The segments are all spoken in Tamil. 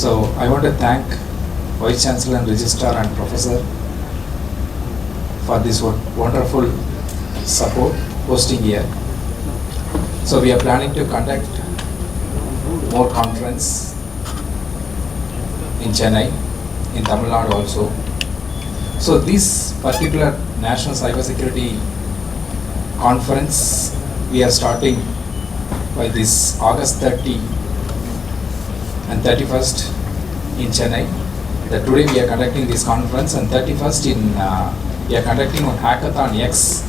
So I want to thank Vice Chancellor and Registrar and Professor for this wonderful support hosting here. So we are planning to conduct more conference in Chennai, in Tamil Nadu also. So this particular National Cybersecurity Conference we are starting by this August 30 and 31st in Chennai. That today we are conducting this conference, and 31st we are conducting on Hackathon X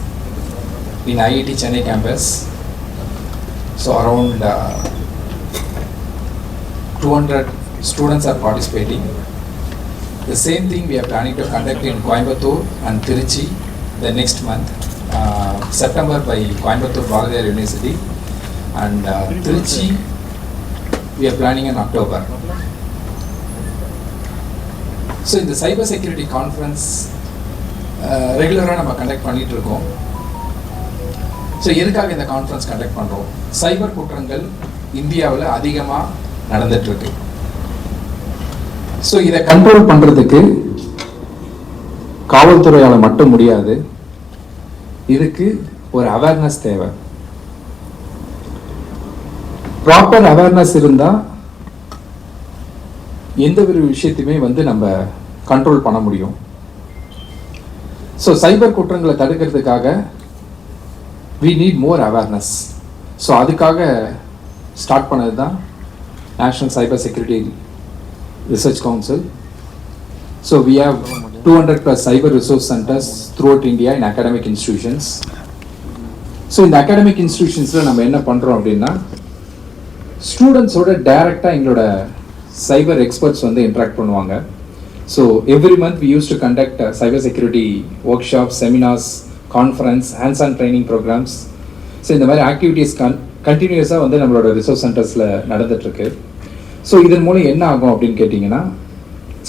in IIT Chennai campus. So around 200 students are participating. The same thing we are planning to conduct in Coimbatore and Trichy the next month, September by Coimbatore Bharatiyar University, and Trichy we are planning in October. So in the cyber security conference ரெகுலராக நம்ம கண்டக்ட் பண்ணிட்டு இருக்கோம். ஸோ எதுக்காக இந்த கான்ஃபரன்ஸ் கண்டக்ட் பண்ணுறோம்? சைபர் குற்றங்கள் இந்தியாவில் அதிகமாக நடந்துட்டுருக்கு. ஸோ இதை கண்ட்ரோல் பண்ணுறதுக்கு காவல்துறையால் மட்டும் முடியாது. இதுக்கு ஒரு அவேர்னஸ் தேவை. ப்ராப்பர் அவேர்னஸ் இருந்தால் எந்த ஒரு விஷயத்தையுமே நம்ம கண்ட்ரோல் பண்ண முடியும். ஸோ சைபர் குற்றங்களை தடுக்கிறதுக்காக we need more awareness. So அதுக்காக ஸ்டார்ட் பண்ணது தான் national cyber security research council. So we have 200+ cyber resource centers throughout India in academic institutions. So இந்த அகாடமிக் இன்ஸ்டிடியூஷன்ஸில் நம்ம என்ன பண்ணுறோம் அப்படின்னா, ஸ்டூடெண்ட்ஸோட டைரெக்டாக எங்களோட சைபர் எக்ஸ்பர்ட்ஸ் இன்ட்ராக்ட் பண்ணுவாங்க. So every month we use to conduct cyber security workshop, seminars, conference, hands on training programmes. So இந்த மாதிரி ஆக்டிவிட்டீஸ் கண்டினியூஸாக நம்மளோட ரிசோர்ஸ் சென்டர்ஸில் நடந்துகிட்ருக்கு. ஸோ இதன் மூலம் என்ன ஆகும் அப்படின்னு கேட்டிங்கன்னா,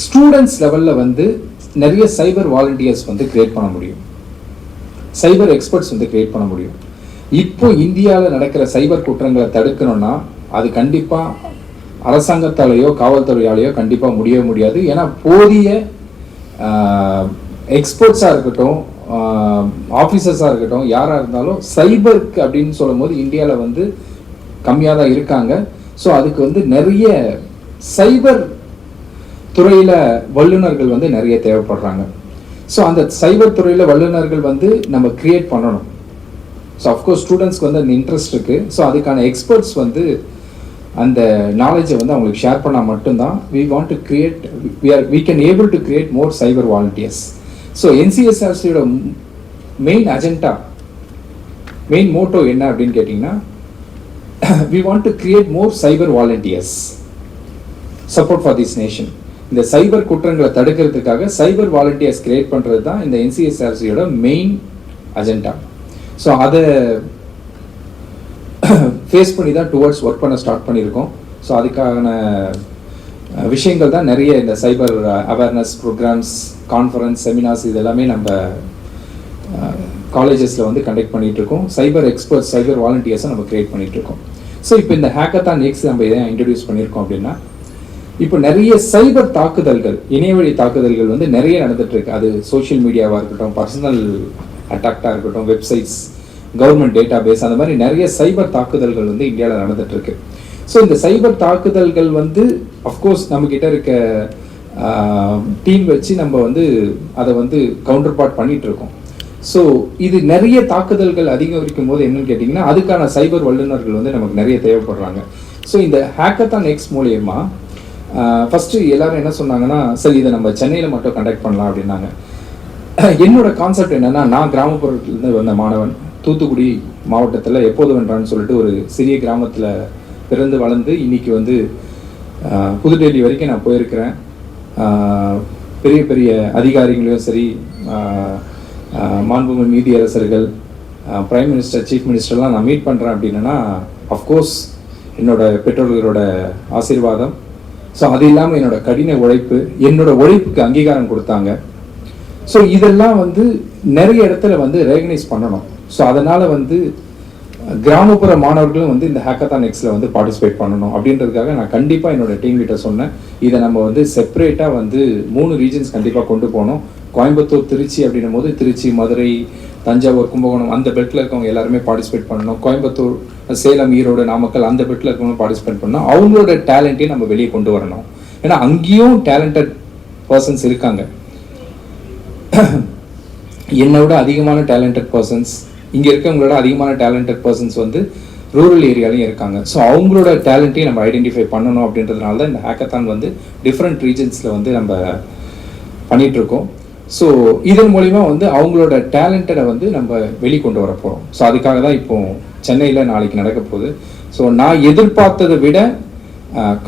ஸ்டூடெண்ட்ஸ் லெவலில் நிறைய சைபர் வாலண்டியர்ஸ் கிரியேட் பண்ண முடியும், சைபர் எக்ஸ்பர்ட்ஸ் கிரியேட் பண்ண முடியும். இப்போ இந்தியாவில் நடக்கிற சைபர் குற்றங்களை தடுக்கணும்னா அது கண்டிப்பாக அரசாங்கத்தாலேயோ காவல்துறையாலேயோ கண்டிப்பாக முடியவே முடியாது. ஏன்னா போதிய எக்ஸ்பர்ட்ஸாக இருக்கட்டும், ஆஃபீஸர்ஸாக இருக்கட்டும், யாராக இருந்தாலும் சைபருக்கு அப்படின்னு சொல்லும் போது இந்தியாவில் கம்மியாக தான் இருக்காங்க. ஸோ அதுக்கு நிறைய சைபர் துறையில் வல்லுநர்கள் நிறைய தேவைப்படுறாங்க. ஸோ அந்த சைபர் துறையில் வல்லுநர்கள் நம்ம கிரியேட் பண்ணணும். ஸோ அஃப்கோர்ஸ் ஸ்டூடெண்ட்ஸ்க்கு அந்த இன்ட்ரெஸ்ட் இருக்குது. ஸோ அதுக்கான எக்ஸ்பர்ட்ஸ் அந்த நாலேஜை அவங்களுக்கு ஷேர் பண்ணால் மட்டும்தான் we can able to create more cyber volunteers. So NCSRCயோட மெயின் அஜெண்டா, மெயின் மோட்டோ என்ன அப்படின்னு கேட்டிங்கன்னா, we want to create more cyber volunteers support for this nation. இந்த சைபர் குற்றங்களை தடுக்கிறதுக்காக சைபர் வாலண்டியர்ஸ் கிரியேட் பண்ணுறது தான் இந்த NCSRCயோட மெயின் அஜெண்டா. ஸோ அதை ஃபேஸ் பண்ணி தான் டுவர்ட்ஸ் ஒர்க் பண்ண ஸ்டார்ட் பண்ணியிருக்கோம். ஸோ அதுக்கான விஷயங்கள் தான் நிறைய இந்த சைபர் அவேர்னஸ் ப்ரோக்ராம்ஸ், கான்ஃபரன்ஸ், செமினார்ஸ் இது எல்லாமே நம்ம காலேஜஸில் கண்டக்ட் பண்ணிகிட்ருக்கோம். சைபர் எக்ஸ்பர்ட்ஸ், சைபர் வாலண்டியர்ஸை நம்ம கிரியேட் பண்ணிகிட்ருக்கோம். ஸோ இப்போ இந்த ஹேக்கத்தான் எக்ஸ் நம்ம இதை இன்ட்ரடியூஸ் பண்ணியிருக்கோம் அப்படின்னா, இப்போ நிறைய சைபர் தாக்குதல்கள், இணையவழி தாக்குதல்கள் நிறைய நடந்துகிட்ருக்கு. அது சோஷியல் மீடியாவாக இருக்கட்டும், பர்சனல் அட்டாக்டாக இருக்கட்டும், வெப்சைட்ஸ், கவர்மெண்ட் டேட்டா பேஸ், அந்த மாதிரி நிறைய சைபர் தாக்குதல்கள் இந்தியாவில் நடந்துகிட்ருக்கு. ஸோ இந்த சைபர் தாக்குதல்கள் அஃப்கோர்ஸ் நம்மக்கிட்ட இருக்க டீம் வச்சு நம்ம அதை கவுண்டர் பார்ட் பண்ணிகிட்ருக்கோம். ஸோ இது நிறைய தாக்குதல்கள் அதிகரிக்கும் போது என்னன்னு கேட்டிங்கன்னா, அதுக்கான சைபர் வல்லுநர்கள் நமக்கு நிறைய தேவைப்படுறாங்க. ஸோ இந்த ஹேக்கத்தான் எக்ஸ் மூலயமா ஃபஸ்ட்டு எல்லாரும் என்ன சொன்னாங்கன்னா, சரி இதை நம்ம சென்னையில் மட்டும் கண்டக்ட் பண்ணலாம் அப்படின்னாங்க. என்னோட கான்செப்ட் என்னென்னா, நான் கிராமப்புறத்துலேருந்து வந்த மாணவன், தூத்துக்குடி மாவட்டத்தில் எப்போது வென்றான்னு சொல்லிட்டு ஒரு சிறிய கிராமத்தில் பிறந்து வளர்ந்து இன்னைக்கு புதுடெல்லி வரைக்கும் நான் போயிருக்கிறேன். பெரிய பெரிய அதிகாரிகளையும் சரி, மாண்புமிகு நீதியரசர்கள், பிரைம் மினிஸ்டர், சீஃப் மினிஸ்டர்லாம் நான் மீட் பண்ணுறேன் அப்படின்னா அஃப்கோர்ஸ் என்னோட பெற்றோர்களோட ஆசீர்வாதம். ஸோ அது இல்லாமல் என்னோட கடின உழைப்பு, என்னோட உழைப்புக்கு அங்கீகாரம் கொடுத்தாங்க. ஸோ இதெல்லாம் நிறைய இடத்துல ரெகனைஸ் பண்ணணும். ஸோ அதனால் கிராமப்புற மாணவர்களும் வந்து இந்த ஹேக்கத்தான் எக்ஸில் வந்து பார்ட்டிசிபேட் பண்ணணும் அப்படின்றதுக்காக நான் கண்டிப்பாக என்னோட டீம் கிட்ட சொன்னேன். இதை நம்ம வந்து செப்பரேட்டாக வந்து 3 ரீஜன்ஸ் கண்டிப்பாக கொண்டு போகணும். கோயம்புத்தூர், திருச்சி அப்படின்னும் போது திருச்சி, மதுரை, தஞ்சாவூர், கும்பகோணம் அந்த பெல்ட்டில் இருக்கவங்க எல்லாருமே பார்ட்டிசிபேட் பண்ணணும். கோயம்புத்தூர், சேலம், ஈரோடு, நாமக்கல் அந்த பெல்ட்டில் இருக்கவங்க பார்ட்டிசிபேட் பண்ணணும். அவங்களோட டேலண்ட்டையும் நம்ம வெளியே கொண்டு வரணும். ஏன்னா அங்கேயும் டேலண்டட் பர்சன்ஸ் இருக்காங்க. என்னை விட அதிகமான டேலண்டட் பர்சன்ஸ், இங்கே இருக்கவங்களோட அதிகமான டேலண்டட் பர்சன்ஸ் வந்து ரூரல் ஏரியாலையும் இருக்காங்க. ஸோ அவங்களோட டேலண்ட்டையும் நம்ம ஐடென்டிஃபை பண்ணணும் அப்படின்றதுனால தான் இந்த ஹேக்கத்தான் வந்து டிஃப்ரெண்ட் ரீஜன்ஸில் வந்து நம்ம பண்ணிகிட்ருக்கோம். ஸோ இதன் மூலிமா வந்து அவங்களோட டேலண்டடை வந்து நம்ம வெளிக்கொண்டு வர போகிறோம். ஸோ அதுக்காக தான் இப்போ சென்னையில் நாளைக்கு நடக்க போகுது. ஸோ நான் எதிர்பார்த்ததை விட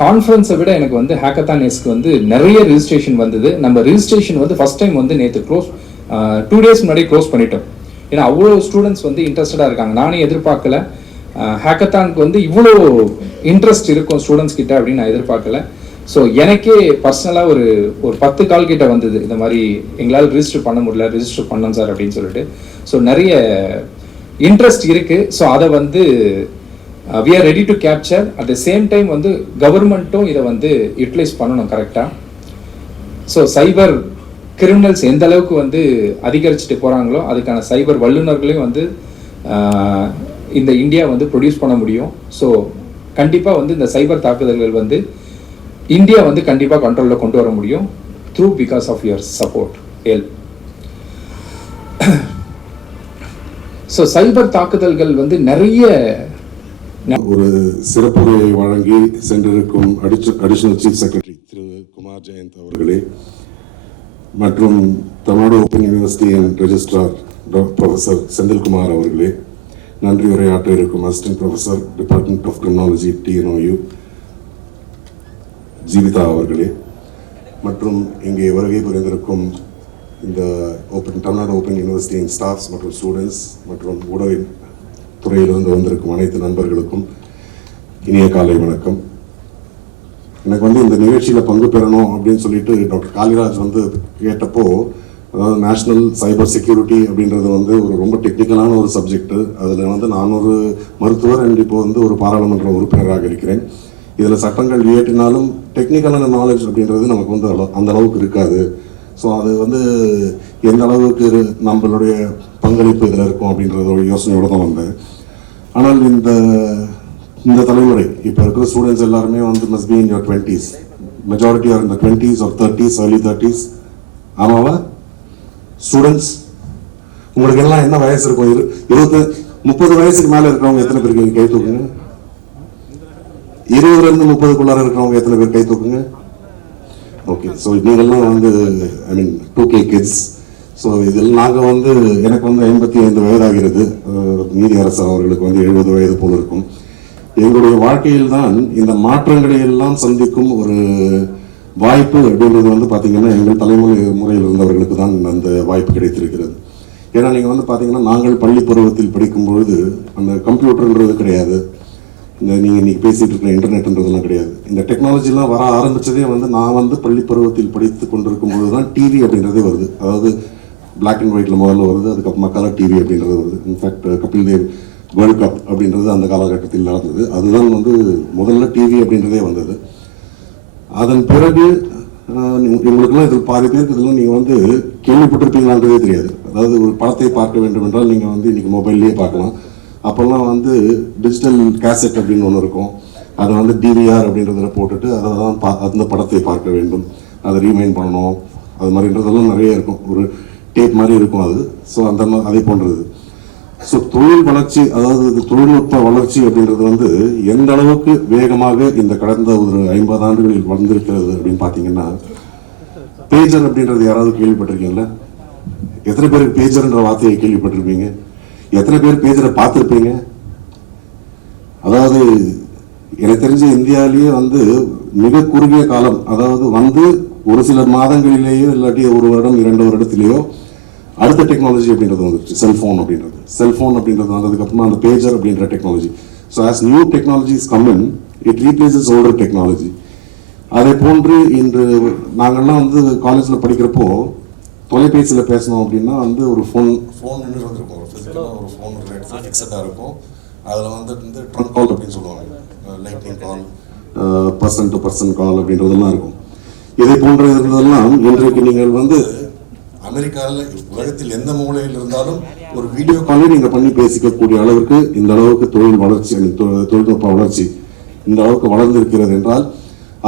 கான்ஃபரன்ஸை விட எனக்கு வந்து ஹேக்கத்தான் எஸ்க்கு வந்து நிறைய ரிஜிஸ்ட்ரேஷன் வந்தது. நம்ம ரிஜிஸ்ட்ரேஷன் வந்து ஃபஸ்ட் டைம் வந்து நேற்று 2 days முன்னாடி க்ளோஸ் பண்ணிட்டோம். ஏன்னா அவ்வளோ ஸ்டூடெண்ட்ஸ் வந்து இன்ட்ரெஸ்டடாக இருக்காங்க. நானே எதிர்பார்க்கல ஹேக்கத்தானுக்கு வந்து இவ்வளோ இன்ட்ரெஸ்ட் இருக்கும் ஸ்டூடெண்ட்ஸ் கிட்ட அப்படின்னு நான் எதிர்பார்க்கல. ஸோ எனக்கே பர்சனலாக ஒரு 10 கால் கிட்ட வந்தது, இந்த மாதிரி எங்களால் ரிஜிஸ்டர் பண்ண முடியல, ரிஜிஸ்டர் பண்ணோம் சார் அப்படின்னு சொல்லிட்டு. ஸோ நிறைய இன்ட்ரெஸ்ட் இருக்குது. ஸோ அதை வந்து we are ready to capture. At the same time வந்து கவர்மெண்ட்டும் இதை வந்து யூட்டிலைஸ் பண்ணணும் கரெக்டாக. ஸோ சைபர் கிரிமினல்ஸ் எந்த அளவுக்கு வந்து அதிகரிச்சுட்டு போகிறாங்களோ அதுக்கான சைபர் வல்லுநர்களையும் வந்து இந்த இந்தியா வந்து ப்ரொடியூஸ் பண்ண முடியும். ஸோ கண்டிப்பாக வந்து இந்த சைபர் தாக்குதல்கள் வந்து இந்தியா வந்து கண்டிப்பாக கண்ட்ரோலில் கொண்டு வர முடியும் through because of your support, help. So cyber தாக்குதல்கள் வந்து நிறைய ஒரு சிறப்புரையை வழங்கி சென்றிருக்கும் additional chief secretary Thiru Kumar Jayanth அவர்களே மற்றும் தமிழ்நாடு ஓப்பன் யூனிவர்சிட்டியின் ரெஜிஸ்ட்ரார் ப்ரொஃபஸர் செந்தில்குமார் அவர்களே, நன்றி உரையாற்ற இருக்கும் assistant professor department of criminology TNOU Jeevitha அவர்களே மற்றும் இங்கே வருகை புரிந்திருக்கும் இந்த தமிழ்நாடு ஓப்பன் யூனிவர்சிட்டியின் ஸ்டாஃப்ஸ் மற்றும் ஸ்டூடெண்ட்ஸ் மற்றும் ஊடக துறையிலிருந்து வந்திருக்கும் அனைத்து நண்பர்களுக்கும் இனிய காலை வணக்கம். எனக்கு வந்து இந்த நிகழ்ச்சியில் பங்கு பெறணும் அப்படின்னு சொல்லிட்டு டாக்டர் காளிராஜ் வந்து கேட்டப்போ, அதாவது நேஷ்னல் சைபர் செக்யூரிட்டி அப்படின்றது வந்து ஒரு ரொம்ப டெக்னிக்கலான ஒரு சப்ஜெக்ட். அதில் வந்து நான் ஒரு மருத்துவர் அண்ட் இப்போ வந்து ஒரு பாராளுமன்ற உறுப்பினராக இருக்கிறேன். இதில் சட்டங்கள் இயற்றினாலும் டெக்னிக்கலான நாலேஜ் அப்படின்றது நமக்கு வந்து அந்த அளவுக்கு இருக்காது. ஸோ அது வந்து எந்த அளவுக்கு நம்மளுடைய பங்களிப்பு இதில் இருக்கும் அப்படின்றத ஒரு யோசனையோடு தான் வந்தேன். ஆனால் இந்த தலைமுறை இப்போ இருக்கிற ஸ்டூடெண்ட்ஸ் எல்லாருமே வந்து must be in your 20s. Majority are இந்த 20s or 30s, early 30s. ஆமாவா ஸ்டூடெண்ட்ஸ்? உங்களுக்கு எல்லாம் என்ன வயசு இருக்கும்? 30 வயசுக்கு மேலே இருக்கிறவங்க எத்தனை பேருக்கு கை தூக்குங்க? 20லேருந்து 30க்குள்ளார இருக்கிறவங்க எத்தனை பேர் கை தூக்குங்க? ஓகே. ஸோ நீங்கள்லாம் வந்து ஐ மீன் 2K கிட்ஸ். ஸோ இதில் நாங்கள் வந்து எனக்கு வந்து 55 வயதாகிறது. நீதி அரசர் அவர்களுக்கு வந்து 70 வயது போல் இருக்கும். எங்களுடைய வாழ்க்கையில் தான் இந்த மாற்றங்களை எல்லாம் சந்திக்கும் ஒரு வாய்ப்பு அப்படின்றது வந்து பார்த்தீங்கன்னா எங்கள் தலைமுறையில் இருந்தவர்களுக்கு தான் அந்த வாய்ப்பு கிடைத்திருக்கிறது. ஏன்னா நீங்கள் வந்து பார்த்தீங்கன்னா நாங்கள் பள்ளி பருவத்தில் படிக்கும் பொழுது அந்த கம்ப்யூட்டர்ன்றது கிடையாது, இந்த நீங்கள் இன்றைக்கி பேசிகிட்டு இருக்கிற இன்டர்நெட்ன்றதுலாம் கிடையாது. இந்த டெக்னாலஜிலாம் வர ஆரம்பித்ததே வந்து நான் வந்து பள்ளி பருவத்தில் படித்து கொண்டிருக்கும் பொழுது தான் டிவி அப்படின்றதே வருது. அதாவது பிளாக் அண்ட் ஒயிட்டில் முதல்ல வருது, அதுக்கப்புறமா கலர் டிவி அப்படின்றது வருது. In fact Kapil Dev world cup அப்படின்றது அந்த காலகட்டத்தில் நடந்தது. அதுதான் வந்து முதல்ல டிவி அப்படின்றதே வந்தது. அதன் பிறகு உங்களுக்குலாம் இதில் பாதி பேருக்கு இதெல்லாம் நீங்கள் வந்து கேள்விப்பட்டிருப்பீங்களான்றதே தெரியாது. அதாவது ஒரு படத்தை பார்க்க வேண்டும் என்றால் நீங்கள் வந்து இன்றைக்கி மொபைல்லேயே பார்க்கலாம். அப்போல்லாம் வந்து டிஜிட்டல் கேசட் அப்படின்னு ஒன்று இருக்கும், அதை வந்து DVR அப்படின்றத போட்டுட்டு அதை தான் அந்த படத்தை பார்க்க வேண்டும், அதை ரீமைண்ட் பண்ணணும், அது மாதிரின்றதெல்லாம் நிறைய இருக்கும். ஒரு டேப் மாதிரி இருக்கும் அது. ஸோ அதே போன்றது. ஸோ தொழில் வளர்ச்சி, அதாவது தொழில்நுட்ப வளர்ச்சி அப்படின்றது வந்து எந்த அளவுக்கு வேகமாக இந்த கடந்த ஒரு 50 ஆண்டுகளில் வளர்ந்திருக்கிறது அப்படின்னு பார்த்தீங்கன்னா, பேஜர் அப்படின்றது யாராவது கேள்விப்பட்டிருக்கீங்களா? எத்தனை பேருக்கு பேஜர்ன்ற வார்த்தையை கேள்விப்பட்டிருப்பீங்க? எத்தனை பேர் பேஜரை பார்த்துருப்பீங்க? அதாவது எனக்கு தெரிஞ்ச இந்தியாவிலேயே வந்து மிக குறுகிய காலம், அதாவது வந்து ஒரு சில மாதங்களிலேயோ இல்லாட்டி ஒரு வருடம் 2 வருடத்திலேயோ அடுத்த டெக்னாலஜி அப்படின்றது வந்துருச்சு, செல்ஃபோன் அப்படின்றது. செல்ஃபோன் அப்படின்றது வந்ததுக்கப்புறமா அந்த பேஜர் அப்படின்ற technology. So as new technologies come in, it replaces older technology. அதே போன்று இன்று நாங்கள்லாம் வந்து காலேஜில் படிக்கிறப்போ தொலைபேசியில் பேசணும் அப்படின்னா வந்து ஒரு ஃபோன் வந்துருக்கும், ஒரு ஃபிசிக்கலாக ஒரு ஃபோன் ஃபிக்ஸடாக இருக்கும். அதில் வந்து ட்ரங்க் கால் அப்படின்னு சொல்லுவாங்க, lightning call, person to person கால் அப்படின்றதெல்லாம் இருக்கும். இதை போன்ற இருந்ததெல்லாம் இன்றைக்கு நீங்கள் வந்து அமெரிக்காவில் உலகத்தில் எந்த மூலையில் இருந்தாலும் ஒரு வீடியோ காலே நீங்கள் பண்ணி பேசிக்கக்கூடிய அளவுக்கு இந்த அளவுக்கு தொழில் வளர்ச்சி, தொழில்நுட்ப வளர்ச்சி இந்த அளவுக்கு வளர்ந்திருக்கிறது என்றால்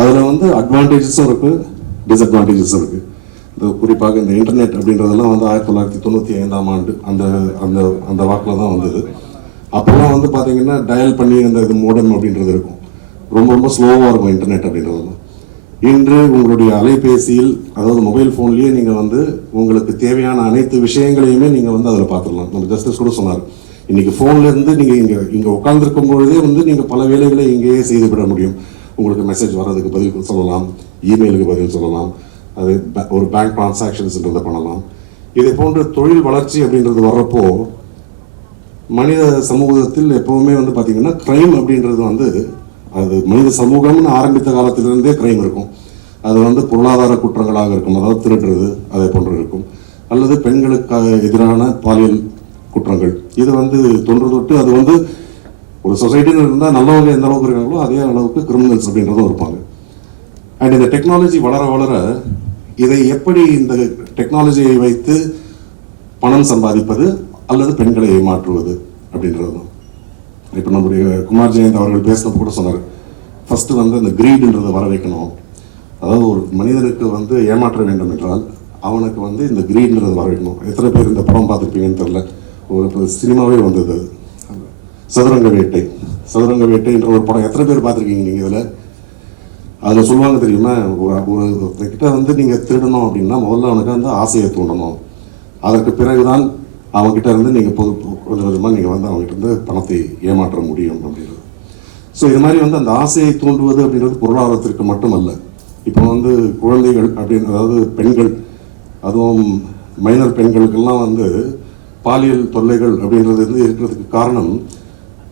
அதில் வந்து அட்வான்டேஜஸும் இருக்குது, டிஸ்அட்வான்டேஜஸும் இருக்குது. இந்த குறிப்பாக இந்த இன்டர்நெட் அப்படின்றதெல்லாம் வந்து 1995ஆம் ஆண்டு அந்த அந்த அந்த வாக்கில் தான் வந்தது. அப்போல்லாம் வந்து பார்த்தீங்கன்னா டயல் பண்ணி அந்த இது மோடம் அப்படின்றது இருக்கும், ரொம்ப ரொம்ப ஸ்லோவாக இருக்கும் இன்டர்நெட் அப்படின்றதெல்லாம். இன்று உங்களுடைய அலைபேசியில், அதாவது மொபைல் ஃபோன்லேயே நீங்கள் வந்து உங்களுக்கு தேவையான அனைத்து விஷயங்களையுமே நீங்கள் வந்து அதில் பார்த்துடலாம். நம்ம ஜஸ்டிஸ் கூட சொன்னார், இன்னைக்கு ஃபோன்லேருந்து நீங்கள் இங்கே உட்காந்துருக்கும் பொழுதே வந்து நீங்கள் பல வேலைகளை இங்கேயே செய்து விட முடியும். உங்களுக்கு மெசேஜ் வர்றதுக்கு பதில் சொல்லலாம், இமெயிலுக்கு பதில் சொல்லலாம், அது ஒரு பேங்க் டிரான்சாக்ஷன்ஸ்ன்றதை பண்ணலாம். இதை போன்ற தொழில் வளர்ச்சி அப்படின்றது வர்றப்போ மனித சமூகத்தில் எப்பவுமே வந்து பார்த்தீங்கன்னா கிரைம் அப்படின்றது வந்து அது மனித சமூகம்னு ஆரம்பித்த காலத்திலிருந்தே கிரைம் இருக்கும். அது வந்து பொருளாதார குற்றங்களாக இருக்கும், அதாவது திருடுறது அதே போன்று இருக்கும், அல்லது பெண்களுக்கு எதிரான பாலியல் குற்றங்கள். இது வந்து தொன்று தொட்டு அது வந்து ஒரு சொசைட்டின்னு இருந்தால் நல்லவங்க எந்த அளவுக்கு இருக்காங்களோ அதே அளவுக்கு கிரிமினல்ஸ் அப்படின்றதும் இருப்பாங்க. அண்ட் இந்த டெக்னாலஜி வளர வளர இதை எப்படி இந்த டெக்னாலஜியை வைத்து பணம் சம்பாதிப்பது அல்லது பெண்களை ஏமாற்றுவது அப்படின்றது தான். இப்போ நம்முடைய குமார் ஜெயந்த் அவர்கள் பேசினப்போ கூட சொன்னார், ஃபஸ்ட்டு வந்து அந்த கிரீடுன்றதை வர வைக்கணும். அதாவது ஒரு மனிதனுக்கு வந்து ஏமாற்ற வேண்டும் என்றால் அவனுக்கு வந்து இந்த கிரீடுன்றது வர வைக்கணும். எத்தனை பேர் இந்த படம் பார்த்துருப்பீங்கன்னு தெரியல, ஒரு சினிமாவே வந்தது சதுரங்க வேட்டை. சதுரங்க வேட்டைன்ற ஒரு படம் எத்தனை பேர் பார்த்துருக்கீங்க நீங்கள்? இதில் அதில் சொல்லுவாங்க தெரியுமா, ஒரு கிட்ட வந்து நீங்கள் திருடணும் அப்படின்னா முதல்ல அவனுக்கு வந்து ஆசையை தூண்டணும், அதற்கு பிறகுதான் அவங்ககிட்ட இருந்து நீங்கள் கொஞ்சம் கொஞ்சமாக நீங்கள் வந்து அவங்ககிட்ட இருந்து பணத்தை ஏமாற்ற முடியும் அப்படின்றது. ஸோ இது மாதிரி வந்து அந்த ஆசையை தூண்டுவது அப்படின்றது பொருளாதாரத்திற்கு மட்டுமல்ல. இப்போ வந்து குழந்தைகள் அப்படின்னு, அதாவது பெண்கள், அதுவும் மைனர் பெண்களுக்கெல்லாம் வந்து பாலியல் தொல்லைகள் அப்படின்றது வந்து இருக்கிறதுக்கு காரணம்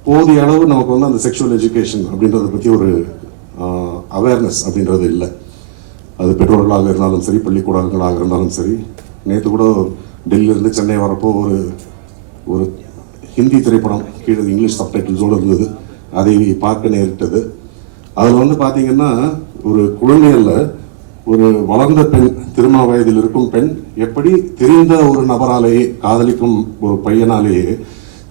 போதிய அளவு நமக்கு வந்து அந்த செக்ஷுவல் எஜுகேஷன் அப்படின்றத பற்றி ஒரு அவேர்னஸ் அப்படின்றது இல்லை. அது பெற்றோர்களாக இருந்தாலும் சரி, பள்ளிக்கூடங்களாக இருந்தாலும் சரி. நேற்று கூட டெல்லியிலேருந்து சென்னை வரப்போ ஒரு ஹிந்தி திரைப்படம் கீழே இங்கிலீஷ் சப்டைட்டில்ஸோடு இருந்தது, அதை பார்க்க நேரிட்டது. அதில் வந்து பார்த்தீங்கன்னா ஒரு குழந்தைகளில் ஒரு வளர்ந்த பெண், திருமண வயதில் இருக்கும் பெண் எப்படி தெரிந்த ஒரு நபராலேயே, காதலிக்கும் ஒரு பையனாலேயே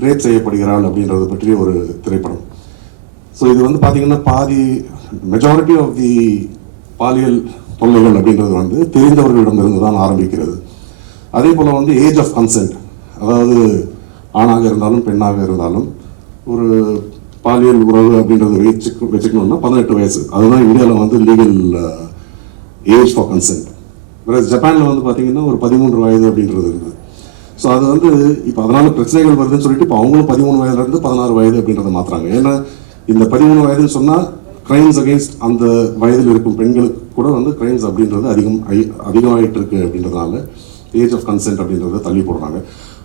ரேப் செய்யப்படுகிறாள் அப்படின்றத பற்றி ஒரு திரைப்படம். ஸோ இது வந்து பார்த்தீங்கன்னா மெஜாரிட்டி ஆஃப் தி பாலியல் தொல்லைகள் அப்படின்றது வந்து தெரிந்தவர்களிடமிருந்து தான் ஆரம்பிக்கிறது. அதே போல் வந்து ஏஜ் ஆஃப் கன்சென்ட், அதாவது ஆணாக இருந்தாலும் பெண்ணாக இருந்தாலும் ஒரு பாலியல் உறவு அப்படின்றத வச்சுக்கணும்னா 18 வயசு, அதுதான் இந்தியாவில் வந்து லீகல் ஏஜ் ஃபார் கன்சென்ட். வேறு ஜப்பானில் வந்து பார்த்தீங்கன்னா ஒரு 13 வயது அப்படின்றது இருக்குது. ஸோ அது வந்து இப்போ அதனால் பிரச்சனைகள் வருதுன்னு சொல்லிட்டு இப்போ அவங்களும் 13 வயதுலேருந்து 16 வயது அப்படின்றத மாற்றுறாங்க. ஏன்னா இந்த 13 வயதுன்னு சொன்னால் கிரைம்ஸ் அகெயின்ஸ்ட் அந்த வயதில் இருக்கும் பெண்களுக்கு கூட வந்து கிரைம்ஸ் அப்படின்றது அதிகமாகிட்டு இருக்கு அப்படின்றதுனால ஏஜ் ஆஃப் கன்சென்ட் அப்படின்றத தள்ளி போடுறாங்க.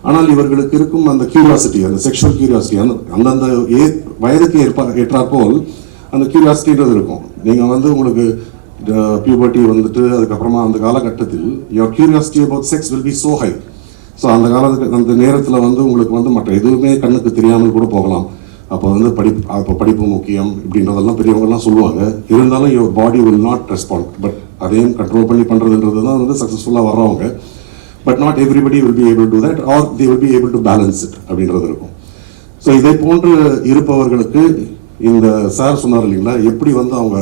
ஆனால் இவர்களுக்கு இருக்கும் அந்த கியூரியாசிட்டி, அந்த செக்ஷுவல் கியூரியாசிட்டி, அந்தந்த வயதுக்கு ஏற்றாற்போல் அந்த கியூரியாசிட்டின்றது இருக்கும். நீங்கள் வந்து உங்களுக்கு பியூபர்ட்டி வந்துட்டு அதுக்கப்புறமா அந்த காலகட்டத்தில் your curiosity about sex will be so high. So அந்த நேரத்தில் வந்து உங்களுக்கு வந்து மற்ற எதுவுமே கண்ணுக்கு தெரியாமல் கூட போகலாம். அப்போ வந்து படிப்பு முக்கியம் இப்படின்றதெல்லாம் பெரியவங்கெல்லாம் சொல்லுவாங்க. இருந்தாலும் your body will not respond. But அதையும் கண்ட்ரோல் பண்ணி பண்ணுறதுன்றது தான் வந்து சக்ஸஸ்ஃபுல்லாக வர்றவங்க. But not everybody will be able to that, or they will be able to balance it அப்படின்றது இருக்கும். ஸோ இதை போன்று இருப்பவர்களுக்கு இந்த சார் சொன்னார் இல்லைங்களா, எப்படி வந்து அவங்க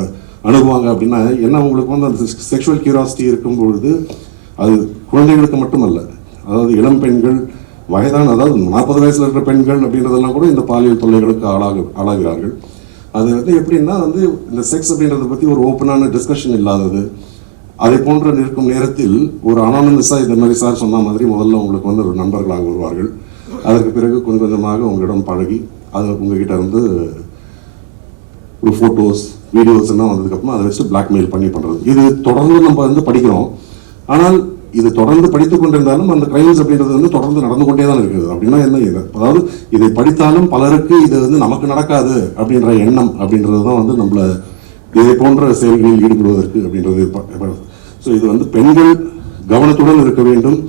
அணுகுவாங்க அப்படின்னா, ஏன்னா அவங்களுக்கு வந்து அந்த செக்ஷுவல் கியூரியாசிட்டி இருக்கும் பொழுது அது குழந்தைகளுக்கு மட்டுமல்ல, அதாவது இளம் பெண்கள், வயதான, அதாவது 40 வயசில் இருக்கிற பெண்கள் அப்படின்றதெல்லாம் கூட இந்த பாலியல் தொல்லைகளுக்கு ஆளாகிறார்கள். அது வந்து எப்படின்னா வந்து இந்த செக்ஸ் அப்படின்றத பற்றி ஒரு ஓப்பனான டிஸ்கஷன் இல்லாதது. அதை போன்ற இருக்கும் நேரத்தில் ஒரு அனானமஸாக இந்த மாதிரி சார் சொன்ன மாதிரி முதல்ல உங்களுக்கு வந்து ஒரு நண்பர்களாக வருவார்கள். அதற்கு பிறகு கொஞ்சம் கொஞ்சமாக உங்களிடம் பழகி அது உங்ககிட்ட இருந்து ஒரு ஃபோட்டோஸ் வீடியோஸ் எல்லாம் வந்ததுக்கப்புறமா அதை வச்சு பிளாக்மெயில் பண்ணி பண்ணுறது. இது தொடர்ந்து நம்ம வந்து படிக்கிறோம். ஆனால் இது தொடர்ந்து படித்து கொண்டிருந்தாலும் அந்த கிரைம்ஸ் அப்படின்றது வந்து தொடர்ந்து நடந்து கொண்டே தான் இருக்குது. அப்படின்னா என்ன, இது அதாவது இதை படித்தாலும் பலருக்கு இது வந்து நமக்கு நடக்காது அப்படின்ற எண்ணம் அப்படின்றது தான் வந்து நம்மளை இதை போன்ற செயல்களில் ஈடுபடுவதற்கு அப்படின்றது. ஸோ இது வந்து பெண்கள் கவனத்துடன் இருக்க வேண்டும்.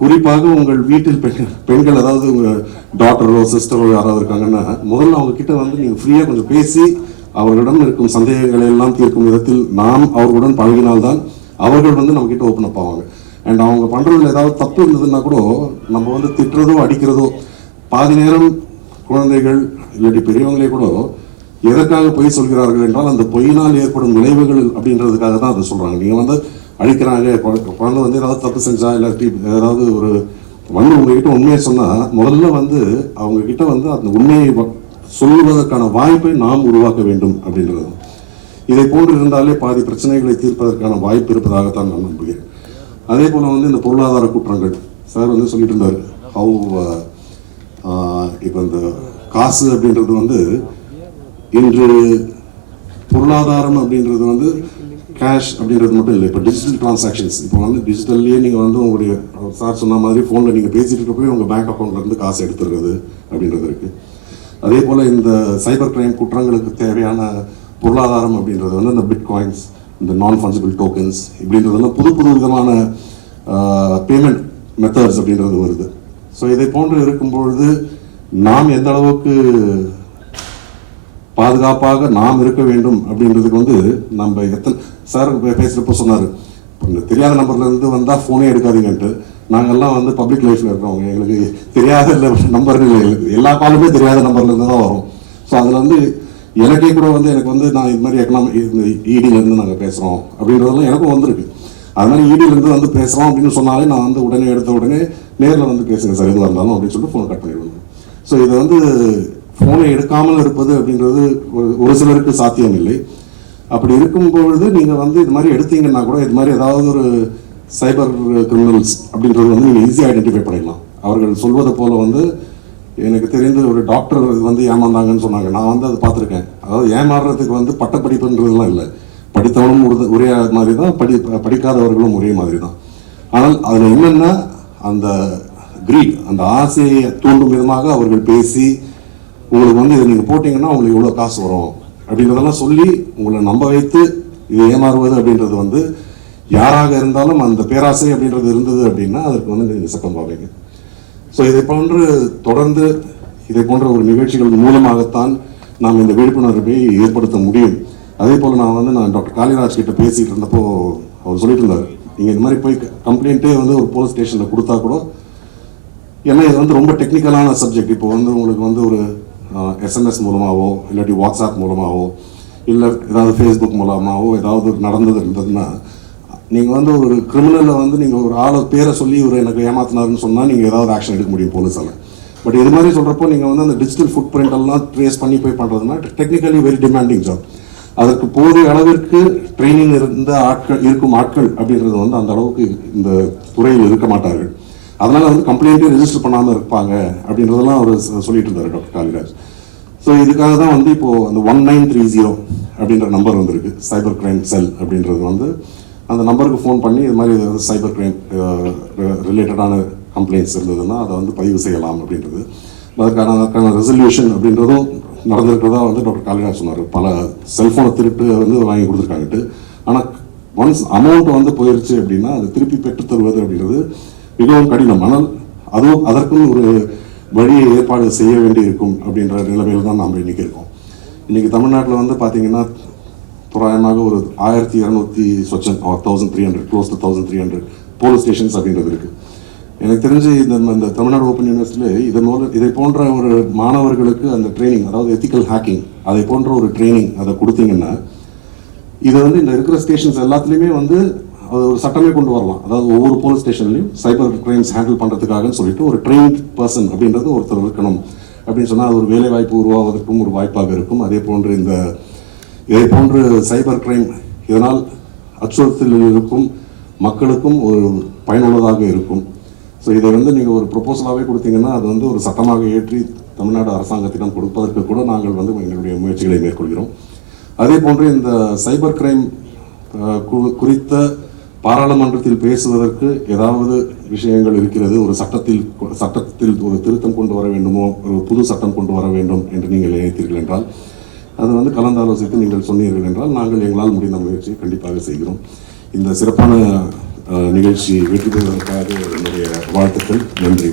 குறிப்பாக உங்கள் வீட்டில் பெண்கள் அதாவது உங்கள் டாட்டரோ சிஸ்டரோ யாராவது இருக்காங்கன்னா முதல்ல அவங்க கிட்ட வந்து நீங்கள் ஃப்ரீயாக கொஞ்சம் பேசி அவர்களிடம் இருக்கும் சந்தேகங்களை எல்லாம் தீர்க்கும் விதத்தில் நாம் அவர்களுடன் பழகினால்தான் அவர்கள் வந்து நம்ம கிட்ட ஓப்பன் அப் ஆவாங்க. அண்ட் அவங்க பண்றதுல ஏதாவது தப்பு இருந்ததுன்னா கூட நம்ம வந்து திட்டுறதோ அடிக்கிறதோ, பாதி நேரம் குழந்தைகள் இல்லாட்டி பெரியவங்களே கூட எதற்காக பொய் சொல்கிறார்கள் என்றால் அந்த பொய்யினால் ஏற்படும் விளைவுகள் அப்படின்றதுக்காக தான் அதை சொல்றாங்க. நீங்க வந்து அழிக்கிறாங்க, குழந்தை வந்து ஏதாவது தப்பு செஞ்சா இல்லாட்டி ஏதாவது ஒரு வந்து உங்ககிட்ட உண்மையை சொன்னா முதல்ல வந்து அவங்க கிட்ட வந்து அந்த உண்மையை சொல்வதற்கான வாய்ப்பை நாம் உருவாக்க வேண்டும் அப்படின்றது. இதை போன்று இருந்தாலே பாதி பிரச்சனைகளை தீர்ப்பதற்கான வாய்ப்பு இருப்பதாகத்தான் நான் நம்புகிறேன். அதே போல வந்து இந்த பொருளாதார குற்றங்கள் சார் வந்து சொல்லிட்டு இருந்தார். ஹவு இப்போ இந்த காசு அப்படின்றது வந்து இன்று பொருளாதாரம் அப்படின்றது வந்து கேஷ் அப்படின்றது மட்டும் இல்லை, இப்போ டிஜிட்டல் டிரான்சாக்ஷன்ஸ். இப்போ வந்து டிஜிட்டல்லையே நீங்கள் வந்து உங்களுடைய சார் சொன்ன மாதிரி ஃபோனில் நீங்கள் பேசிட்டு இருக்கப்போ உங்கள் பேங்க் அக்கௌண்ட்லேருந்து காசு எடுத்துடுறது அப்படின்றது இருக்குது. அதே போல் இந்த சைபர் கிரைம் குற்றங்களுக்கு தேவையான பொருளாதாரம் அப்படின்றது வந்து இந்த பிட்காயின்ஸ், இந்த நான் ஃபஞ்சிபிள் டோக்கன்ஸ் இப்படின்றதெல்லாம் புது புது விதமான பேமெண்ட் மெத்தட்ஸ் அப்படின்றது வருது. ஸோ இதை போன்று இருக்கும்பொழுது நாம் எந்த அளவுக்கு பாதுகாப்பாக நாம் இருக்க வேண்டும் அப்படின்றதுக்கு வந்து நம்ம எத்தனை சார் பேசுகிறப்போ சொன்னார், தெரியாத நம்பர்லேருந்து வந்தால் ஃபோனே எடுக்காதீங்கன்ட்டு. நாங்கள்லாம் வந்து பப்ளிக் லைஃப்பில் இருக்கிறவங்க, எங்களுக்கு தெரியாத நம்பர்கள் எல்லா காலுமே தெரியாத நம்பர்லேருந்து தான் வரும். ஸோ அதில் வந்து எனக்கே கூட வந்து எனக்கு வந்து நான் இது மாதிரி எக்கனாமிக் இந்த இடியிலேருந்து நாங்கள் பேசுகிறோம் அப்படின்றதெல்லாம் எனக்கும் வந்திருக்கு. அதனால இடியிலேருந்து வந்து பேசுகிறோம் அப்படின்னு சொன்னாலே நான் வந்து உடனே எடுத்த உடனே நேரில் வந்து பேசுங்க சார் எதுவாக இருந்தாலும் அப்படின்னு சொல்லிட்டு ஃபோனை கட் பண்ணிடுவேன். ஸோ இதை வந்து ஃபோனை எடுக்காமல் இருப்பது அப்படின்றது ஒரு சிலருக்கு சாத்தியம் இல்லை. அப்படி இருக்கும் பொழுது நீங்கள் வந்து இது மாதிரி எடுத்தீங்கன்னா கூட இது மாதிரி ஏதாவது ஒரு சைபர் கிரிமினல்ஸ் அப்படின்றது வந்து நீங்கள் ஈஸியாக ஐடென்டிஃபை பண்ணிடலாம். அவர்கள் சொல்வதை போல வந்து எனக்கு தெரிந்து ஒரு டாக்டர் வந்து ஏமாந்தாங்கன்னு சொன்னாங்க. நான் வந்து அதை பார்த்துருக்கேன். அதாவது ஏமாறுறதுக்கு வந்து பட்டப்படிப்புன்றதுலாம் இல்லை, படித்தவனும் ஒரே மாதிரி தான், படிக்காதவர்களும் ஒரே மாதிரி தான். ஆனால் அதில் என்னென்னா அந்த கிரீட், அந்த ஆசையை தூண்டும் விதமாக அவர்கள் பேசி உங்களுக்கு வந்து இதை நீங்கள் போட்டிங்கன்னா உங்களுக்கு இவ்வளோ காசு வரும் அப்படின்றதெல்லாம் சொல்லி உங்களை நம்ப வைத்து இது ஏமாறுவது அப்படின்றது வந்து யாராக இருந்தாலும் அந்த பேராசை அப்படின்றது இருந்தது அப்படின்னா அதற்கு வந்து நீங்கள் சட்டம் பாவீங்க. ஸோ இதை போன்று தொடர்ந்து இதை போன்ற ஒரு நிகழ்ச்சிகள் மூலமாகத்தான் நாம் இந்த விழிப்புணர்வை ஏற்படுத்த முடியும். அதே போல் நான் டாக்டர் காளிராஜ் கிட்ட பேசிகிட்டு இருந்தப்போ அவர் சொல்லிட்டு இருந்தார், நீங்கள் இந்த மாதிரி போய் கம்ப்ளைண்ட்டே வந்து ஒரு போலீஸ் ஸ்டேஷனில் கொடுத்தா கூட, ஏன்னா இது வந்து ரொம்ப டெக்னிக்கலான சப்ஜெக்ட். இப்போ வந்து உங்களுக்கு வந்து ஒரு எஸ்எம்எஸ் மூலமாகவோ இல்லாட்டி வாட்ஸ்அப் மூலமாகவோ இல்லை ஏதாவது ஃபேஸ்புக் மூலமாகவோ ஏதாவது நடந்தது இருந்ததுன்னா நீங்கள் வந்து ஒரு கிரிமினலை வந்து நீங்கள் ஒரு ஆளை பேரை சொல்லி ஒரு எனக்கு ஏமாத்தினாருன்னு சொன்னால் நீங்கள் ஏதாவது ஆக்ஷன் எடுக்க முடியும் போலீஸால். பட் இது மாதிரி சொல்கிறப்போ நீங்கள் வந்து அந்த டிஜிட்டல் ஃபுட் பிரிண்ட் எல்லாம் ட்ரேஸ் பண்ணி போய் பண்ணுறதுனா டெக்னிக்கலி வெரி டிமாண்டிங் ஜாப். அதற்கு போதிய அளவிற்கு ட்ரைனிங் இருந்த இருக்கும் ஆட்கள் அப்படின்றது வந்து அந்த அளவுக்கு இந்த துறையில் இருக்க மாட்டார்கள். அதனால வந்து கம்ப்ளைண்ட்டே ரெஜிஸ்டர் பண்ணாமல் இருப்பாங்க அப்படின்றதெல்லாம் அவர் சொல்லிட்டு இருந்தார் டாக்டர் காளிராஜ். ஸோ இதுக்காக தான் வந்து இப்போது அந்த 1930 அப்படின்ற நம்பர் வந்திருக்கு, சைபர் கிரைம் செல் அப்படின்றது வந்து அந்த நம்பருக்கு ஃபோன் பண்ணி இது மாதிரி ஏதாவது சைபர் கிரைம் ரிலேட்டடான கம்ப்ளைண்ட்ஸ் இருந்ததுன்னா அதை வந்து பதிவு செய்யலாம் அப்படின்றது. அதுக்கான ரெசல்யூஷன் அப்படின்றதும் நடந்திருக்கிறதா வந்து டாக்டர் காளிராஜ் சொன்னார். பல செல்ஃபோனை திருட்டு வந்து வாங்கி கொடுத்துருக்காங்கட்டு. ஆனால் ஒன்ஸ் அமௌண்ட் வந்து போயிடுச்சு அப்படின்னா அதை திருப்பி பெற்று தருவது அப்படின்றது மிகவும் கடினம். ஆனால் அதுவும் அதற்கும் ஒரு வழியை ஏற்பாடு செய்ய வேண்டி இருக்கும் அப்படின்ற நிலைமையில் தான் நாம் இன்றைக்கி இருக்கோம். இன்றைக்கி தமிழ்நாட்டில் வந்து பார்த்திங்கன்னா தோராயமாக ஒரு 1200 சொச்சம் 1300 க்ளோஸ் டு 1300 போலீஸ் ஸ்டேஷன்ஸ் அப்படின்றது இருக்குது. எனக்கு தெரிஞ்சு இந்த தமிழ்நாடு ஓப்பன் யூனிவர்சிட்டியில் இதை போன்ற ஒரு மாணவர்களுக்கு அந்த ட்ரைனிங், அதாவது எத்திக்கல் ஹேக்கிங் அதை போன்ற ஒரு ட்ரைனிங் அதை கொடுத்தீங்கன்னா இதை வந்து இந்த இருக்கிற ஸ்டேஷன்ஸ் எல்லாத்துலேயுமே வந்து அது ஒரு சட்டமே கொண்டு வரலாம். அதாவது ஒவ்வொரு போலீஸ் ஸ்டேஷன்லையும் சைபர் கிரைம்ஸ் ஹேண்டில் பண்ணுறதுக்காகன்னு சொல்லிட்டு ஒரு ட்ரெயின்ட் பர்சன் அப்படின்றது ஒருத்தர் இருக்கணும் அப்படின்னு சொன்னால் அது ஒரு வேலை வாய்ப்பு உருவாவதற்கும் ஒரு வாய்ப்பாக இருக்கும். அதே போன்று இதை போன்று சைபர் கிரைம் இதனால் அச்சுறுத்தலில் இருக்கும் மக்களுக்கும் ஒரு பயனுள்ளதாக இருக்கும். ஸோ இதை வந்து நீங்கள் ஒரு ப்ரொபோசலாகவே கொடுத்தீங்கன்னா அது வந்து ஒரு சட்டமாக ஏற்றி தமிழ்நாடு அரசாங்கத்திடம் கொடுப்பதற்கு கூட நாங்கள் வந்து எங்களுடைய முயற்சிகளை மேற்கொள்கிறோம். அதே போன்று இந்த சைபர் கிரைம் குறித்த பாராளுமன்றத்தில் பேசுவதற்கு ஏதாவது விஷயங்கள் இருக்கிறது, ஒரு சட்டத்தில் ஒரு திருத்தம் கொண்டு வர வேண்டுமோ, ஒரு புது சட்டம் கொண்டு வர வேண்டும் என்று நீங்கள் நினைத்தீர்கள் என்றால் அது வந்து கலந்தாலோசித்து நீங்கள் சொன்னீர்கள் என்றால் நாங்கள் எங்களால் முடிந்த முயற்சியை கண்டிப்பாக செய்கிறோம். இந்த சிறப்பான நிகழ்ச்சி வெற்றி பெறுவதற்காக என்னுடைய வாழ்த்துக்கள். நன்றி.